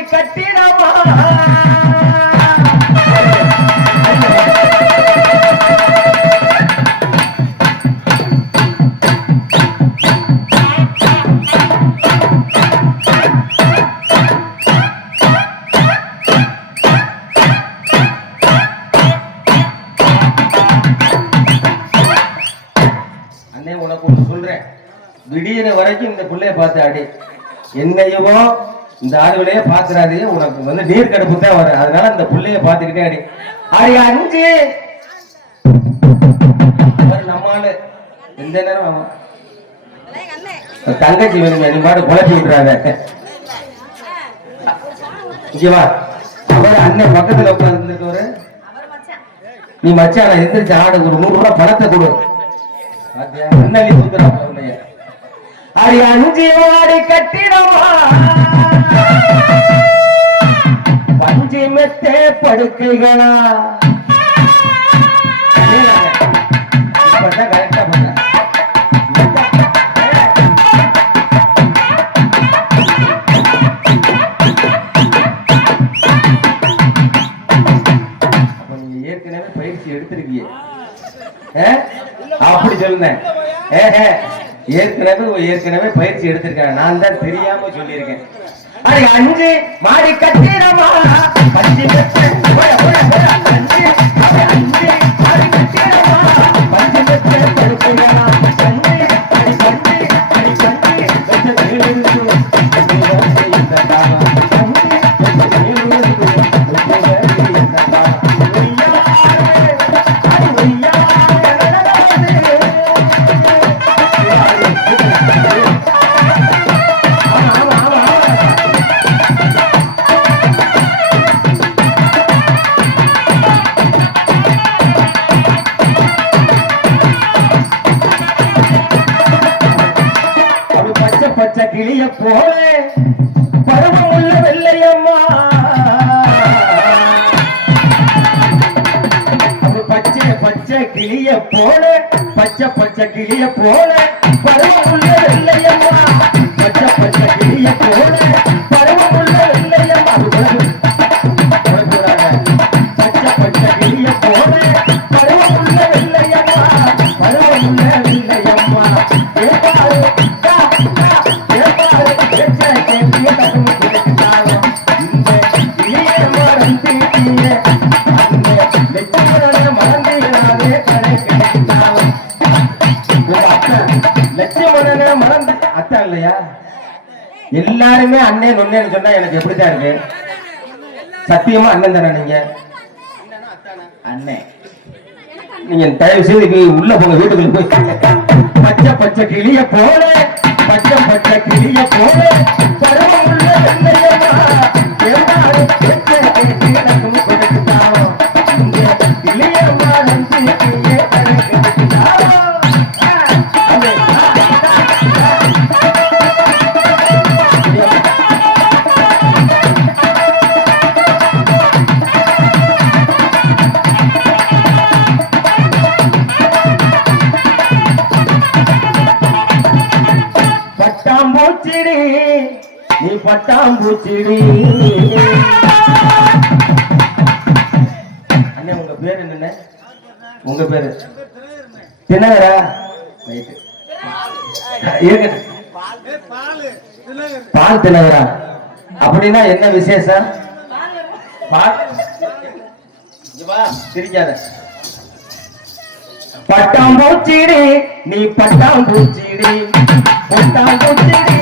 மாடி கட்டிடமா விடியிற வரைக்கும் இந்த பிள்ளைய பார்த்து அடி என்னையவோ இந்த ஆடுகளையே பாக்குறாரு உனக்கு வந்து நீர் கடுப்பு தான் வரும் அதனால இந்த பிள்ளைய பார்த்துக்கிட்டே அடி அடி அஞ்சு நம்மால எந்த நேரம் ஆமா தங்கச்சி வேணுங்க நீ பாடு குழப்பி விட்டுறாங்க இங்கவா அவர் அண்ணன் பக்கத்துல உட்கார்ந்து இருந்தவரு நீ மச்சான எந்திரிச்சு ஆடு ஒரு 100 ரூபாய் பணத்தை கொடு அண்ணி தூக்குறாங்க உன்னைய அடி அஞ்சு மாடி கட்டிடமா பஞ்சு மெத்தே படுக்கைகளா கரெக்டா பண்ண நீங்க ஏற்கனவே பயிற்சி எடுத்திருக்கீங்க அப்படி சொல்லுங்க ஏற்கனவே பயிற்சி எடுத்திருக்கேன் நான் தான் தெரியாம சொல்லியிருக்கேன் அடி அஞ்சு மாடி கட்டிடமா பஞ்சு அஞ்சு மாடி கட்டிடமா பஞ்சு படுக்கையா பஞ்சு அடி பஞ்சு அடி பச்சை கிளிய போல பருவம் உள்ள வெள்ளையம்மா பச்சை கிளிய போல பச்சை கிளிய போல பருவம் உள்ள வெள்ளையம்மா பச்சை கிளிய போல பருவம் உள்ள வெள்ளையம்மா பச்சை கிளிய போல பருவம் உள்ள வெள்ளையம்மா பருவம் உள்ள வெள்ளையம்மா எல்லாருமே அண்ணன் நொண்ணேன்னு சொன்னா எனக்கு எப்படித்தான் இருக்கு சத்தியமா அண்ணன் தானே நீங்க அண்ணன் நீங்க தயவு செய்து உள்ள போங்க வீட்டுக்குள்ள போய் பச்சை கிளிய போல பச்சை கிளிய போல பருவம் உள்ள வெள்ளையம்மா எல்லாரும் கிளியம்மா நீ பட்டாம்பூச்சிடி அண்ணே உங்க பேரு என்ன உங்க பேரு தினகரா பால் தினகரா அப்படின்னா என்ன விசேஷம் சிரிக்காத பட்டாம்பூச்சிடி நீ பட்டாம்பூச்சிடி பட்டாம்பூச்சிடி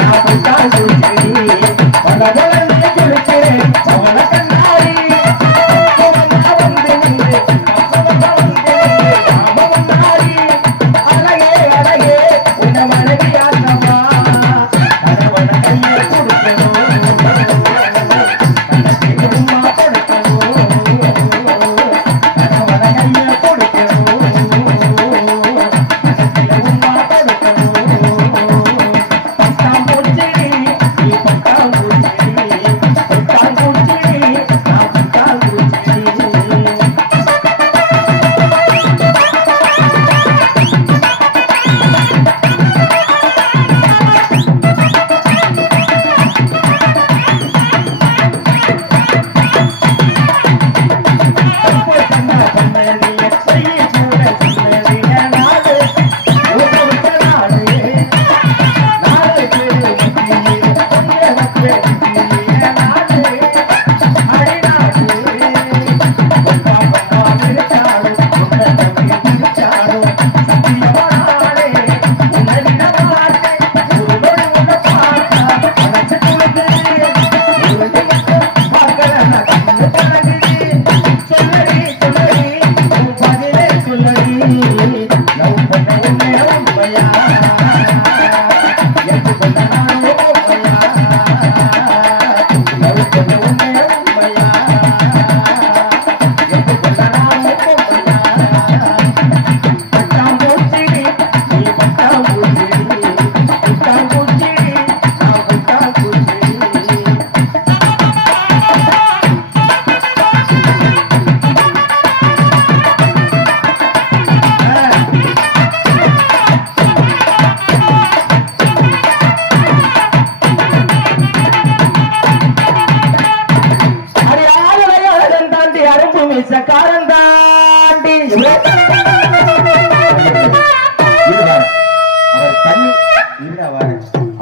நான் பட்டாம்பூச்சிடி பலபலன்னு கொடுக்கிறேன் பவள கண்ணாடி அழகே அழகே உன்ன மனைவியாசமா கணவன கையை கொடுக்கணும் நீ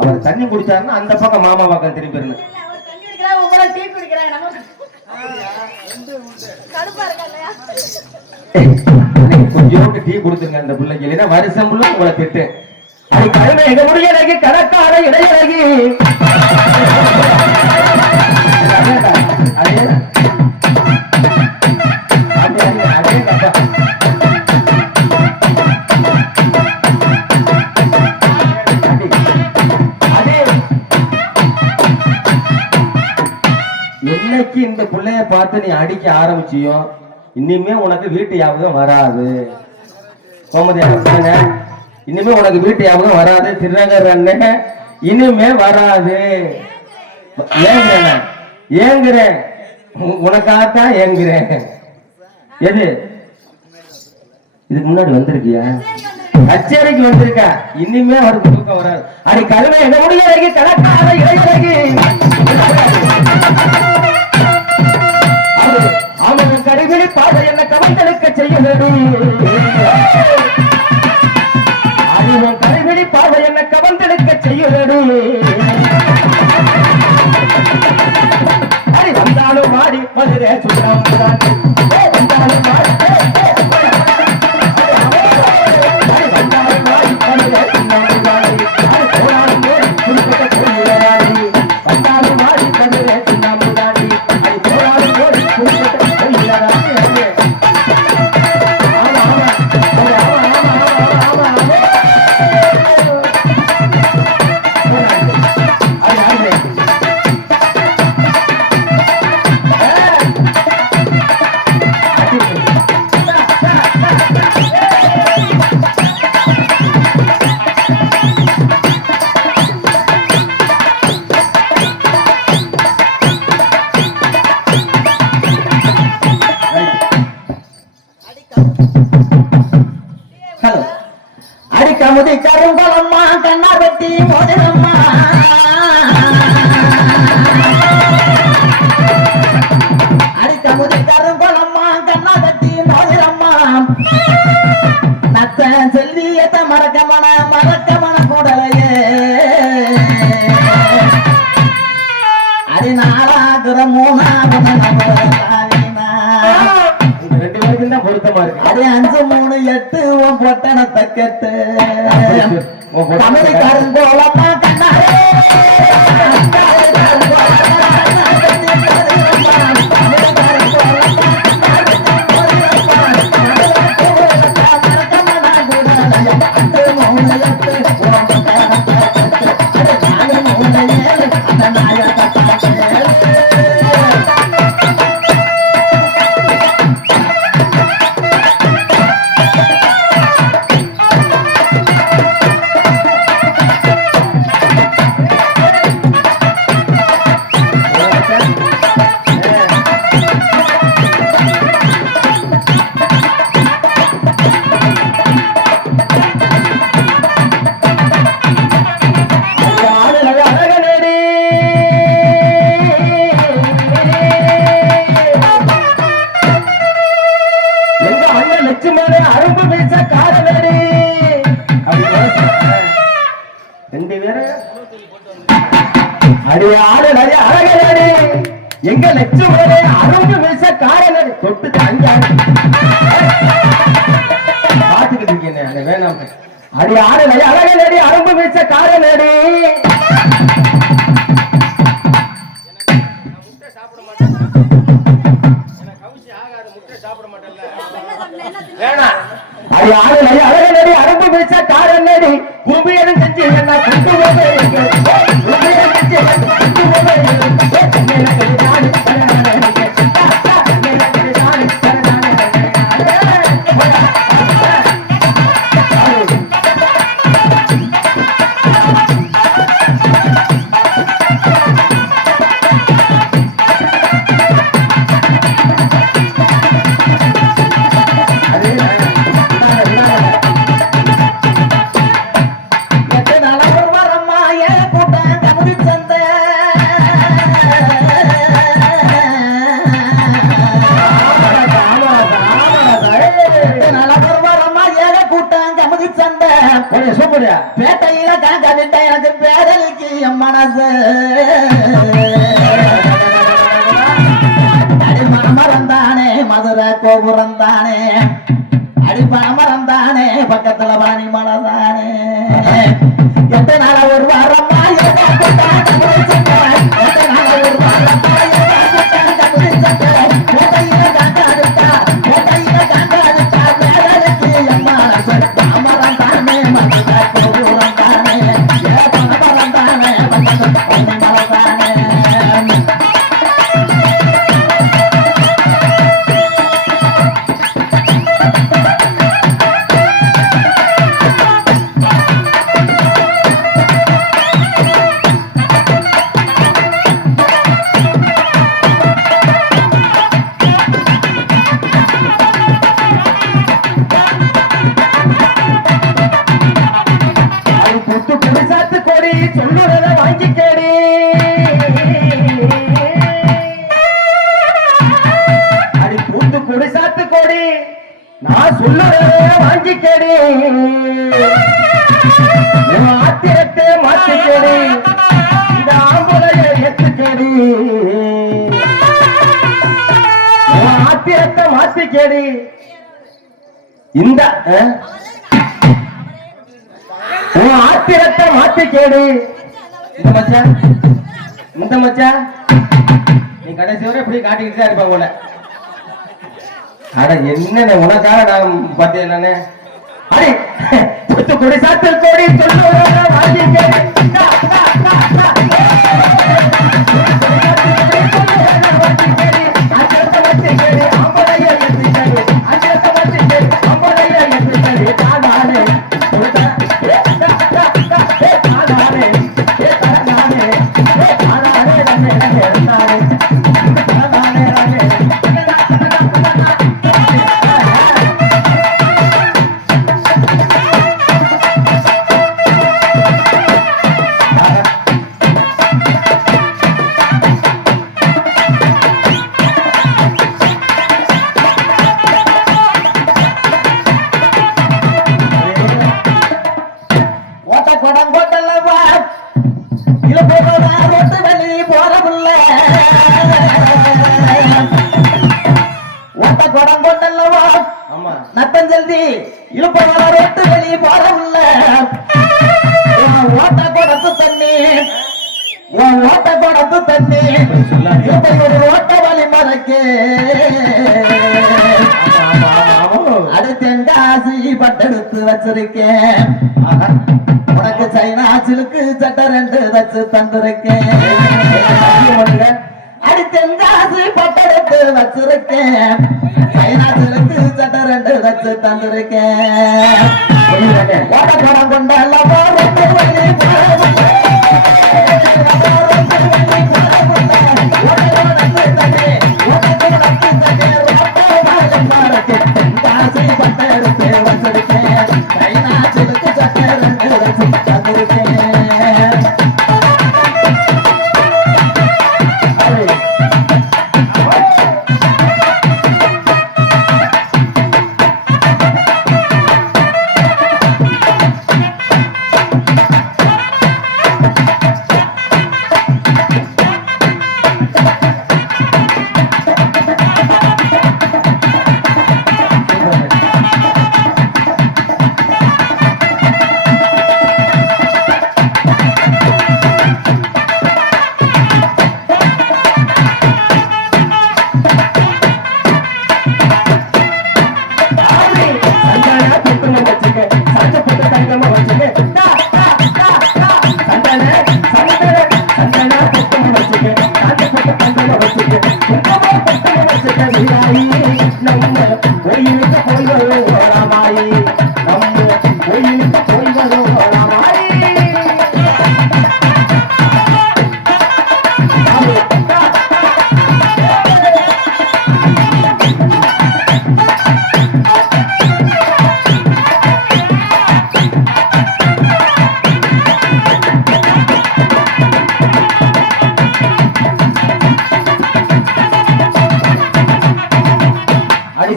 அவர் தண்ணி குடிச்சாருன்னா அந்த பக்கம் மாமா பக்கம் திரும்பி இருந்து கொஞ்சோண்டு டீ கொடுத்துருங்க அந்த பிள்ளைக்கு இல்லைன்னா வருஷம் ஃபுல்லா உங்களை திட்டு அது கருமை எங்க முடியலகி கணக்கான இடையலகி அதே என்னைக்கு இந்த பிள்ளைய பார்த்து நீ அடிக்க ஆரம்பிச்சியோ இனிமே உனக்கு வீட்டு ஞாபகம் வராது. இனிமே உனக்கு வீட்டு ஞாபகம் வராது. திருநகர் அண்ணன் இனிமே வராது. ஏங்குறேன் ஏங்குறேன் உனக்காகத்தான் ஏங்குறேன். எது இதுக்கு முன்னாடி வந்திருக்கியா? கச்சேரிக்கு வந்திருக்க. இனிமே அவருக்கு தூக்கம் வராது. அடி கருமை என்ன முடியலகி கணக்கான இடையலகி அவன் கருவிழி பாதை என்ன கவர்ந்தெடுக்க செய்யுதடி. அவன் கருவிழி பாதை என்ன கவர்ந்தெடுக்க செய்யுதடி. அடி வந்தாலும் மாறி மதுரை சுத்தம் வந்தாலும் மாறி அடிக்கமுதி கருங்கலம்மா கண்ணா வெட்டி மோதிரம்மா அடிக்கமுதி கருங்கலம்மா கண்ணா வெட்டி மோதிரம்மா நத்த செல்வியத்த மறக்கமன கூடலையே அடி நாளாகுற மூணாவது பொருத்தமா இருக்கு. அது 5 3 8 உன் பொட்டணத்தை கெட்டு தமிழ்காரன் போலமா கண்ணாரே அழகடி எங்க லட்சுமணே அரும்பு மீச காரணடி தொட்டு தாங்க பாத்துக்கிட்டு இருக்கேன் வேணாம் அடி ஆடலை அழகடி அரும்பு மீச காரணடி அழகடி அரும்பு மீச காரணடி கும்பியனும் செஞ்சு என்ன கொண்டு பேட்டையில கணக்கிட்ட எனக்கு பேரலுக்கு என் மனசு அடிமரம் தானே மதுரை கோபுரம் தானே அடிப்பணமரம் தானே பக்கத்துல பாணி மலை தானே எட்டு நாள ஒரு வாரமா நான் சொல்லுறதே வாங்கி கேடு ஆத்திரத்தை மாற்றி கேடு இந்த ஆம்புலைய எத்து கேடு ஆத்திரத்தை மாற்றி கேடு இந்த ஆத்திரத்தை மாற்றி கேடு இந்த மச்சா நீ கடைசி வரை இப்படி காட்டிக்கிட்டு தான் இருப்பா போல அட என்ன உனக்காக நான் பார்த்தேன் நானே அடி தூத்துக்குடி சாத்து கோடி சொல்லுவாங்க வாங்கி கேடு நத்தஞ்சல்தி இழுப்பவர ரொட்டு வெளியே போற உள்ள ஓட்ட கொடத்து தண்ணி ஓட்ட கொடத்து தண்ணி ஒரு ஓட்ட வழி மறைக்கு அடுத்தெங்காசி பட்டெடுத்து வச்சிருக்கேன் உனக்கு சைனா சிலுக்கு சட்டை 2 வச்சு தந்திருக்கேன் அடுத்தெங்காசி பட்டெடுத்து வச்சிருக்கேன் சைனா சிலுக்கு சட்டை 2 வச்சு தந்திருக்கேன் ஓட்ட படம் கொண்ட கோயிலுக்கு போய் வரும் ராமாயி நம்ம கோயிலுக்கு போய் வரும் ராமாயி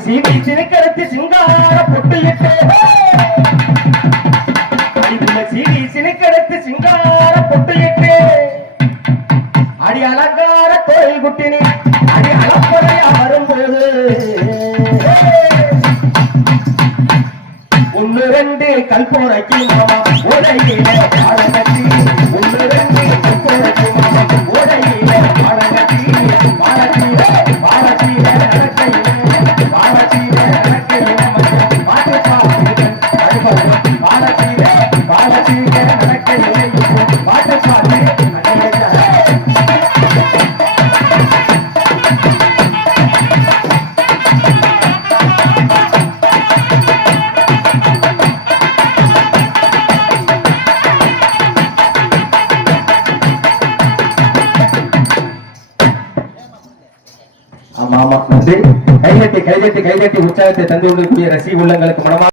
சீட்டி சினைக்கருத்து சிங்கார பொட்டுயிட்டு சீடி சினைக்கருத்து சிங்கார பொட்டுயிட்டு அடி அலங்கார கோயில் குட்டினி அடி அளப்பறையா வரும்போது ஒன்னு ரெண்டு கல்போரைக்கு மாமா ஓடையில பாடகட்டி ஒன்னு ரெண்டு கல்போரைக்கு மாமா ஓடையில பாடகட்டி பாடத்தில பாடத்தில ஆமா ஆமா கைதட்டி கைதட்டி கைதட்டி உற்சாகத்தை தந்து கொண்டிருக்கூடிய ரசி உள்ளங்களுக்கு மனமா